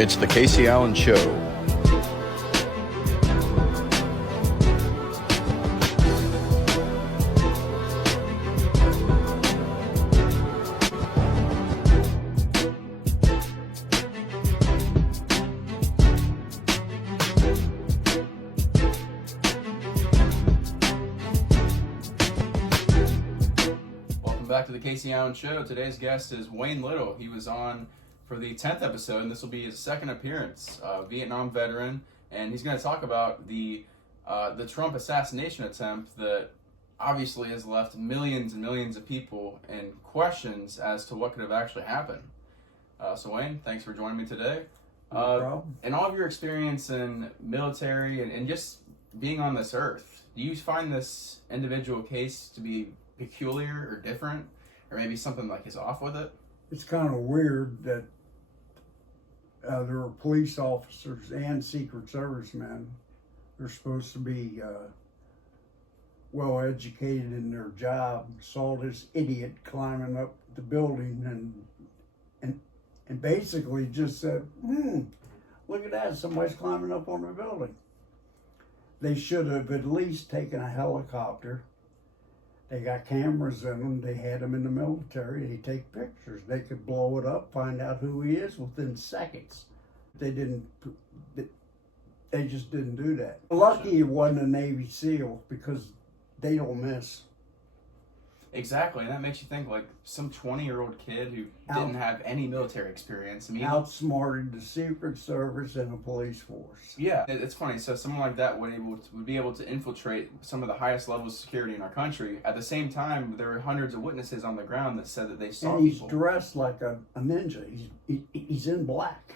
It's the Kacee Allen Show. Welcome back to the Kacee Allen Show. Today's guest is Wayne Little. He was on for the 10th episode, and this will be his second appearance. Vietnam veteran, and he's going to talk about the Trump assassination attempt that obviously has left millions and millions of people in questions as to what could have actually happened. So Wayne, thanks for joining me today. No problem. In all of your experience in military and just being on this earth, do you find this individual case to be peculiar or different, or maybe something like is off with it? It's kind of weird that there are police officers and Secret Service men. They're supposed to be well educated in their job. Saw this idiot climbing up the building and basically just said, look at that, somebody's climbing up on the building. They should have at least taken a helicopter. They got cameras in them. They had them in the military. They take pictures. They could blow it up, find out who he is within seconds. They didn't. They just didn't do that. Lucky it wasn't a Navy SEAL because they don't miss. Exactly, and that makes you think like some 20-year-old kid who didn't have any military experience. I mean, Outsmarted the Secret Service and the police force. yeah, it's funny. So someone like that would be able to infiltrate some of the highest levels of security in our country. At the same time, there are hundreds of witnesses on the ground that said that they saw And he's people. dressed like a ninja. He's in black.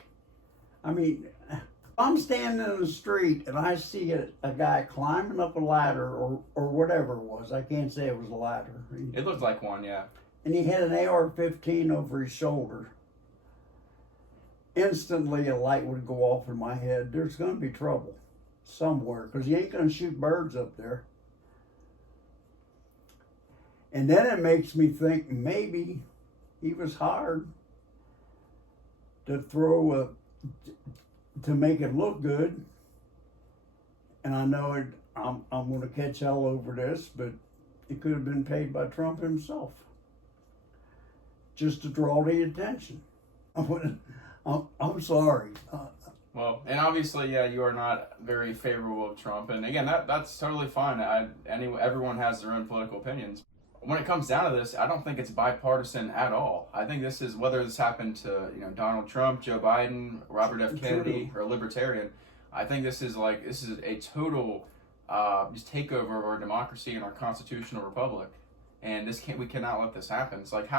I mean, if I'm standing in the street and I see a guy climbing up a ladder or whatever it was. I can't say it was a ladder. It looked like one, yeah. And he had an AR-15 over his shoulder. Instantly a light would go off in my head. There's going to be trouble somewhere because he ain't going to shoot birds up there. And then it makes me think maybe he was hired to make it look good. And I know I'm going to catch hell over this, but it could have been paid by Trump himself just to draw the attention. I'm sorry. Well, and obviously, yeah, you are not very favorable of Trump, and again, that's totally fine. Everyone has their own political opinions. When it comes down to this, I don't think it's bipartisan at all. I think this is, whether this happened to Donald Trump, Joe Biden, Robert F. Kennedy, or a libertarian, I think this is a total just takeover of our democracy and our constitutional republic, and we cannot let this happen. It's like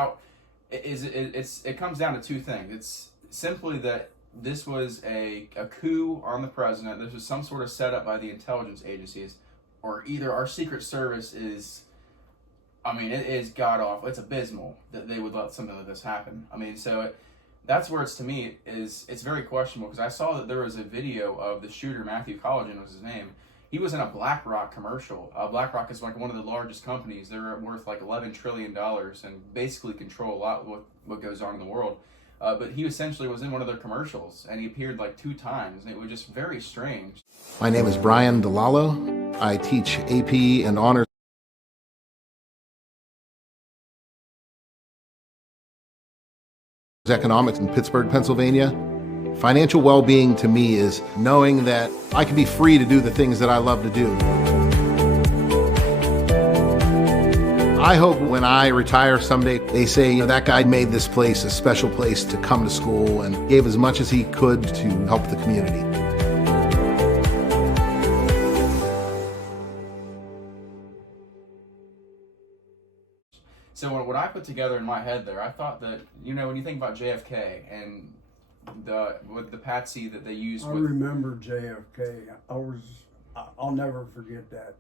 it comes down to two things. It's simply that this was a coup on the president. This was some sort of setup by the intelligence agencies, or either our Secret Service is. I mean, it is god-awful. It's abysmal that they would let something like this happen. I mean, that's where it's very questionable, because I saw that there was a video of the shooter, Matthew Colligan was his name. He was in a BlackRock commercial. BlackRock is like one of the largest companies. They're worth like $11 trillion and basically control a lot of what goes on in the world. But he essentially was in one of their commercials, and he appeared like 2 times, and it was just very strange. My name is Brian DeLallo. I teach AP and honors economics in Pittsburgh, Pennsylvania. Financial well-being to me is knowing that I can be free to do the things that I love to do. I hope when I retire someday, they say, that guy made this place a special place to come to school and gave as much as he could to help the community. So what I put together in my head there, I thought that, when you think about JFK and with the patsy that they used. I remember JFK. I'll never forget that.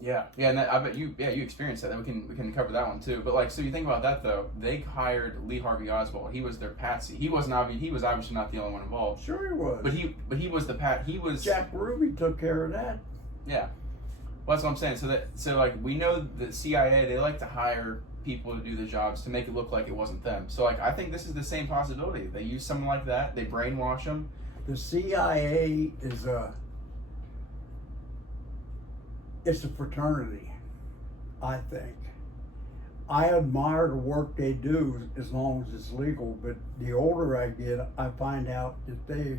Yeah, and I bet you experienced that. We can cover that one too. But so you think about that though, they hired Lee Harvey Oswald. He was their patsy. He was obviously not the only one involved. Sure he was. But he was he was. Jack Ruby took care of that. Yeah, well, that's what I'm saying. So we know the CIA, they like to hire people to do the jobs to make it look like it wasn't them. So I think this is the same possibility. They use someone like that, they brainwash them, The CIA is it's a fraternity, I think. I admire the work they do as long as it's legal, but the older I get, I find out that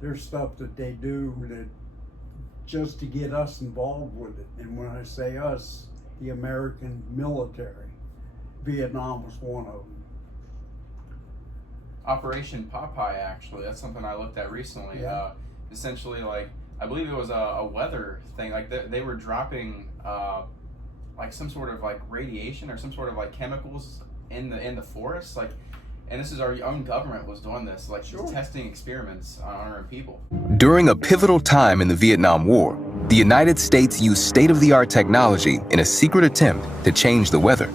there's stuff that they do that just to get us involved with it. And when I say us, the American military. Vietnam was one of them. Operation Popeye, actually, that's something I looked at recently. Yeah. Essentially, like, I believe it was a weather thing. Like they were dropping like some sort of like radiation or some sort of like chemicals in the forest, like, and this is our own government was doing this, like, Sure. testing experiments on our own people. During a pivotal time in the Vietnam War, the United States used state-of-the-art technology in a secret attempt to change the weather.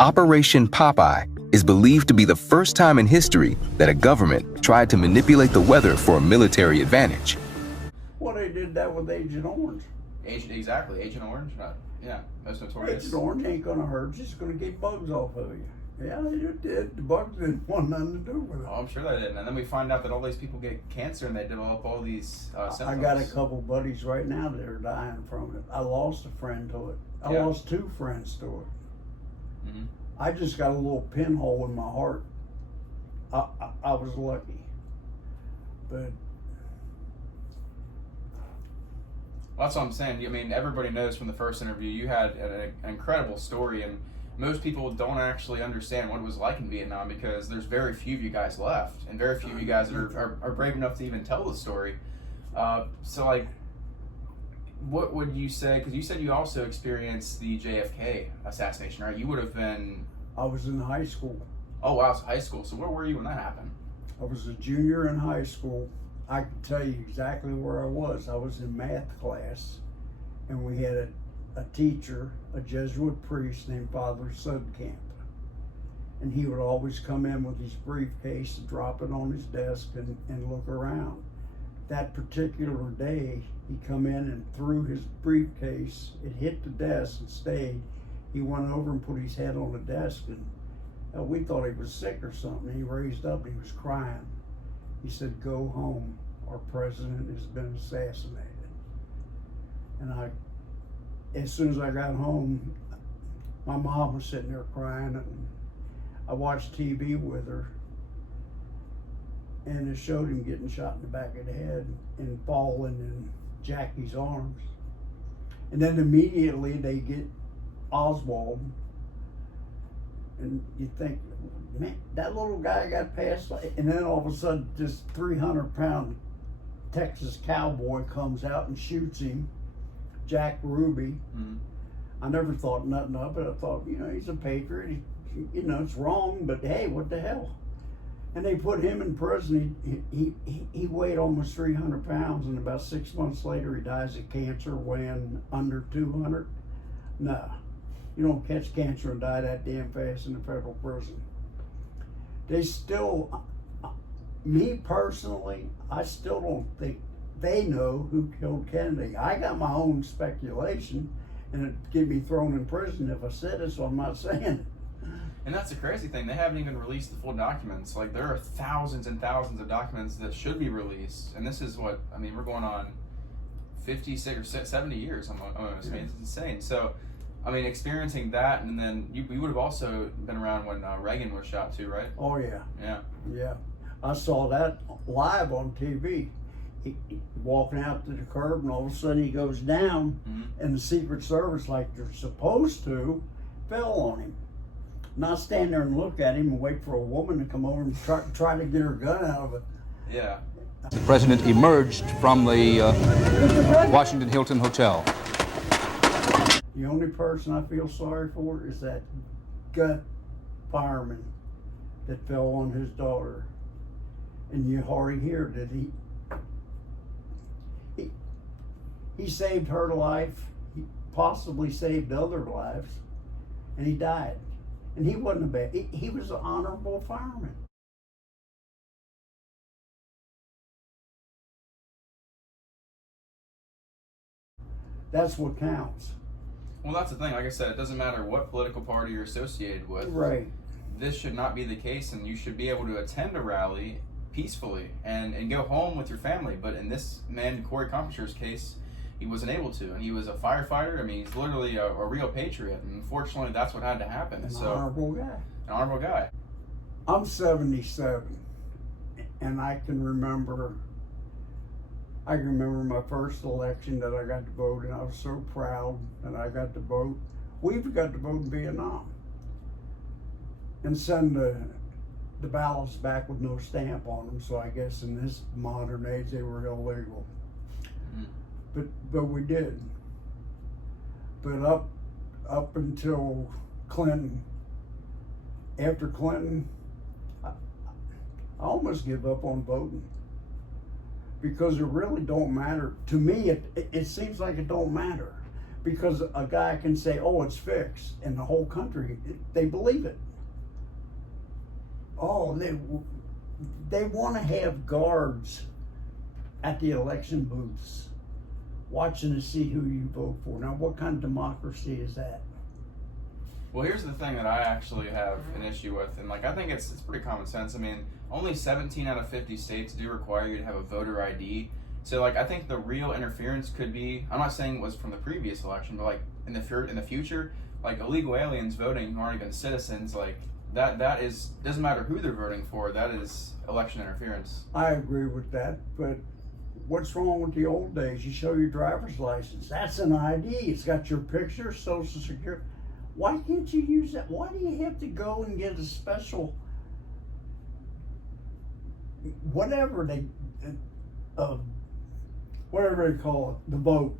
Operation Popeye is believed to be the first time in history that a government tried to manipulate the weather for a military advantage. Well, they did that with Agent Orange. Agent Orange. Yeah, that's notorious. Agent Orange ain't gonna hurt you, it's gonna get bugs off of you. Yeah, it did. The bugs didn't want nothing to do with it. Oh, I'm sure they didn't. And then we find out that all these people get cancer and they develop all these symptoms. I got a couple buddies right now that are dying from it. I lost a friend to it. I Yeah. lost 2 friends to it. Mhm. I just got a little pinhole in my heart. I was lucky. But Well, that's what I'm saying. I mean, everybody knows from the first interview you had an incredible story, and most people don't actually understand what it was like in Vietnam because there's very few of you guys left, and very few of you guys that are brave enough to even tell the story. So, like, what would you say? Because you said you also experienced the JFK assassination, right? You would have been. I was in high school. Oh wow, so high school. So where were you when that happened? I was a junior in high school. I can tell you exactly where I was. I was in math class, and we had a teacher, a Jesuit priest named Father Sudkamp. And he would always come in with his briefcase and drop it on his desk and look around. That particular day, he come in and threw his briefcase. It hit the desk and stayed. He went over and put his head on the desk, and we thought he was sick or something. He raised up and he was crying. He said, "Go home. Our president has been assassinated." And as soon as I got home, my mom was sitting there crying, and I watched TV with her, and it showed him getting shot in the back of the head and falling in Jackie's arms. And then immediately they get Oswald, and you think, man, that little guy got past, and then all of a sudden this 300-pound Texas cowboy comes out and shoots him, Jack Ruby. Mm-hmm. I never thought nothing of it. I thought, he's a patriot. It's wrong, but hey, what the hell? And they put him in prison. He weighed almost 300 pounds, and about 6 months later, he dies of cancer weighing under 200. No, you don't catch cancer and die that damn fast in a federal prison. They still, me personally, I still don't think they know who killed Kennedy. I got my own speculation, and it'd get me thrown in prison if I said it, so I'm not saying it. And that's the crazy thing. They haven't even released the full documents. Like, there are thousands and thousands of documents that should be released. And this is what, I mean, we're going on 50 or 70 years almost. I mean, it's insane. So, I mean, experiencing that, and then you would have also been around when Reagan was shot too, right? Oh, yeah. Yeah. Yeah. I saw that live on TV. He walking out to the curb, and all of a sudden he goes down, and the Secret Service, like they're supposed to, fell on him. Not stand there and look at him and wait for a woman to come over and try to get her gun out of it. Yeah. The president emerged from the Washington Hilton Hotel. The only person I feel sorry for is that gut fireman that fell on his daughter. And you hardly hear that he saved her life, he possibly saved other lives, and he died. And he wasn't a bad, he was an honorable fireman. That's what counts. Well, that's the thing. Like I said, it doesn't matter what political party you're associated with. Right. This should not be the case, and you should be able to attend a rally peacefully and go home with your family. But in this man, Corey Competure's case, he wasn't able to, and he was a firefighter. I mean, he's literally a real patriot, and unfortunately, that's what had to happen. An honorable guy. An honorable guy. I'm 77, and I can remember my first election that I got to vote, and I was so proud that I got to vote. We even got to vote in Vietnam and send the ballots back with no stamp on them. So I guess in this modern age they were illegal. But we did. But up until Clinton, after Clinton, I almost give up on voting, because it really don't matter to me. It seems like it don't matter, because a guy can say, "Oh, it's fixed," and the whole country they believe it. Oh, they want to have guards at the election booths watching to see who you vote for. Now, what kind of democracy is that? Well, here's the thing that I actually have an issue with, and I think it's pretty common sense. I mean, only 17 out of 50 states do require you to have a voter ID. So, I think the real interference could be, I'm not saying it was from the previous election, but in the future, illegal aliens voting who aren't even citizens, that is, doesn't matter who they're voting for, that is election interference. I agree with that, but what's wrong with the old days? You show your driver's license. That's an ID. It's got your picture, social security. Why can't you use that? Why do you have to go and get a special, whatever they call it, the vote?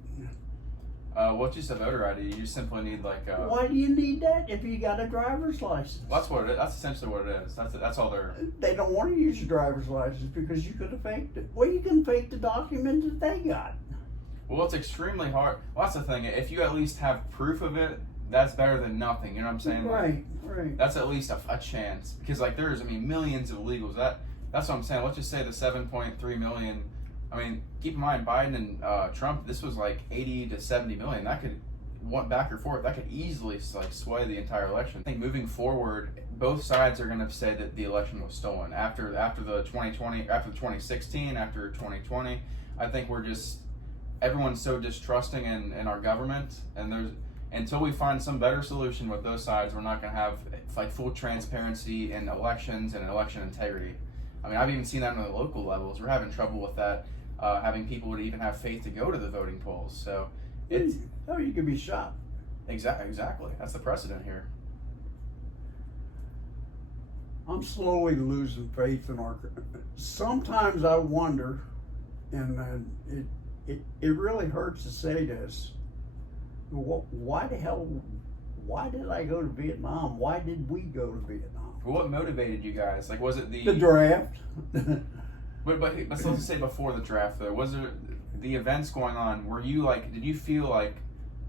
Well, just a voter ID. You just simply need Why do you need that if you got a driver's license? That's what it is. That's essentially what it is. That's all they're. They don't want to use your driver's license because you could have faked it. Well, you can fake the document that they got. Well, it's extremely hard. Well, that's the thing. If you at least have proof of it, that's better than nothing. You know what I'm saying? Right. That's at least a chance, because there's millions of illegals. That's what I'm saying. Let's just say the 7.3 million. I mean, keep in mind, Biden and Trump, this was 80 to 70 million. That could, back or forth, that could easily sway the entire election. I think moving forward, both sides are going to say that the election was stolen. After the 2020, after the 2016, after 2020, I think everyone's so distrusting in our government, and until we find some better solution with those sides, we're not going to have full transparency in elections and election integrity. I mean, I've even seen that on the local levels. We're having trouble with that. Having people to even have faith to go to the voting polls. So it's you could be shot. Exactly. That's the precedent here. I'm slowly losing faith in our. Sometimes I wonder, and it really hurts to say this. Why did I go to Vietnam? Why did we go to Vietnam? What motivated you guys? Was it the draft? But let's just say before the draft, though, was there the events going on? Were you did you feel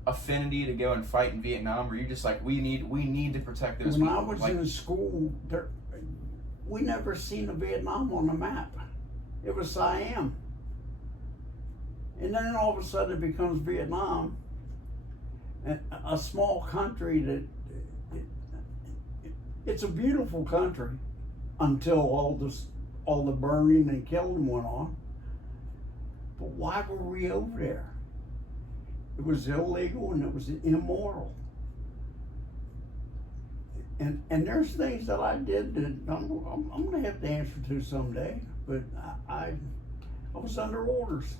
affinity to go and fight in Vietnam? Were you just we need to protect those people? When I was in school, we never seen a Vietnam on the map. It was Siam, and then all of a sudden it becomes Vietnam, and a small country that it's a beautiful country until all the burning and killing went on. But why were we over there? It was illegal and it was immoral. And there's things that I did that I'm going to have to answer to someday. But I was under orders.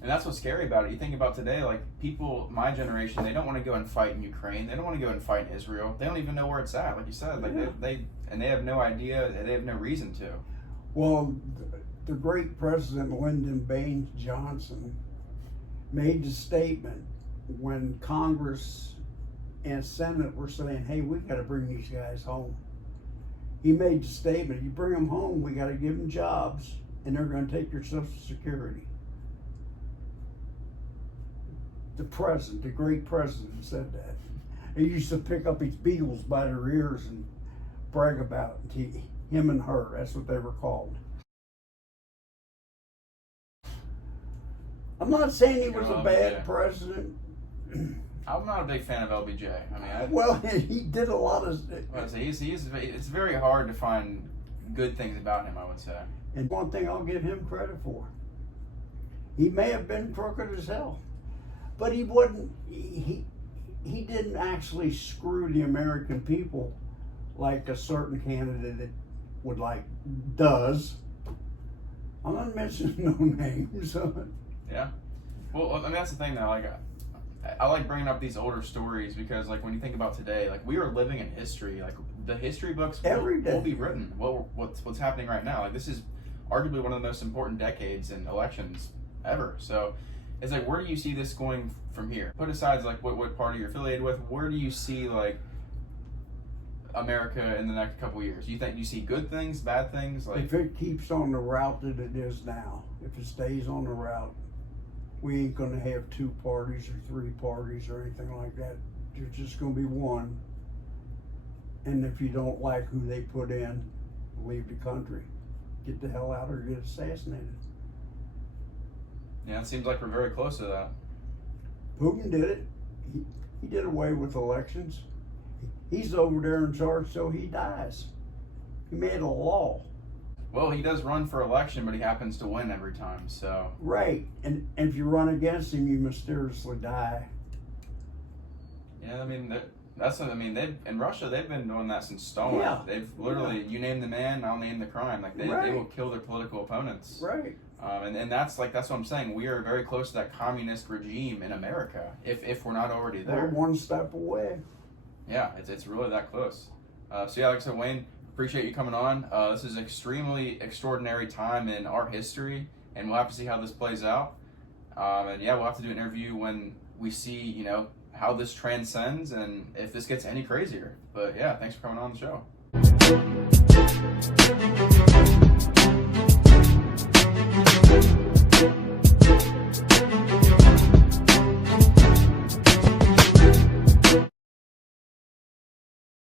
And that's what's scary about it. You think about today, people, my generation, they don't want to go and fight in Ukraine. They don't want to go and fight in Israel. They don't even know where it's at, like you said. They have no idea. They have no reason to. Well, the great President Lyndon Baines Johnson made the statement when Congress and Senate were saying, "Hey, we got to bring these guys home." He made the statement, "You bring them home, we got to give them jobs, and they're going to take your Social Security." The great president said that. He used to pick up his beagles by their ears and brag about it. Him and her, that's what they were called. I'm not saying he was a bad president. I'm not a big fan of LBJ. Well, he did a lot of. It's very hard to find good things about him, I would say. And one thing I'll give him credit for, he may have been crooked as hell, but he wasn't. He didn't actually screw the American people like a certain candidate would does. I'm not mentioning no names. Yeah. Well, I mean, that's the thing though. Like, I like bringing up these older stories because, like, when you think about today, like, we are living in history. Like, the history books will be written. What's happening right now? Like, this is arguably one of the most important decades in elections ever. So, it's like, where do you see this going from here? Put aside like what party you're affiliated with. Where do you see like America in the next couple of years? You see good things, bad things? Like, if it keeps on the route that it is now, if it stays on the route, we ain't gonna have 2 parties or 3 parties or anything like that. There's just gonna be one. And if you don't like who they put in, leave the country. Get the hell out or get assassinated. Yeah, it seems like we're very close to that. Putin did it. He did away with elections. He's over there in charge so he dies. He made a law. Well, he does run for election, but he happens to win every time, so. Right, and if you run against him, you mysteriously die. Yeah, I mean, that's what I mean. In Russia, they've been doing that since Stalin. Yeah. They've literally, you name the man, I'll name the crime. Like, they will kill their political opponents. Right. And that's what I'm saying. We are very close to that communist regime in America, if we're not already there. We're one step away. Yeah, it's really that close. So yeah, like I said, Wayne, appreciate you coming on. This is an extremely extraordinary time in our history, and we'll have to see how this plays out. And yeah, we'll have to do an interview when we see, how this transcends and if this gets any crazier. But yeah, thanks for coming on the show.